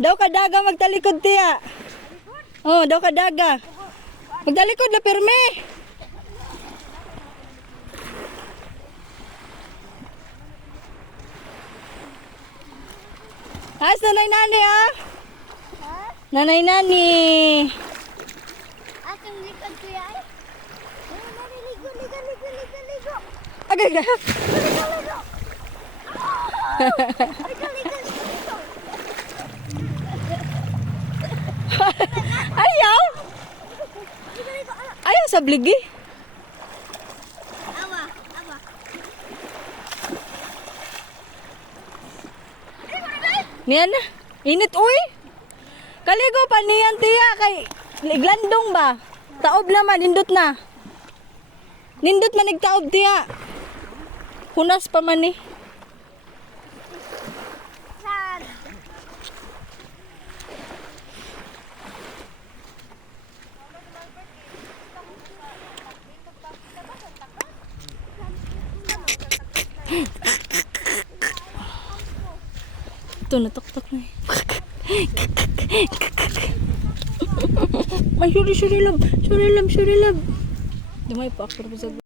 Daw ka daga magtalikod tiya. Oh, daw ka daga. Magtalikod la perme. As nanay nani ah. Nanay nani. Aking likod ko yan. Ligo. Agay ka. Ligo. Ayaw. Ayaw sa bligi. Awa. Niyan na. Init uy. Kaligo pa niyan tiya kay liglandong ba? Taob naman nindot na. Nindot man nagtaob tiya. Hunas pa man ni. Sad. Ito natok-tok na. Ay, sorry love. Dumay pa ako sa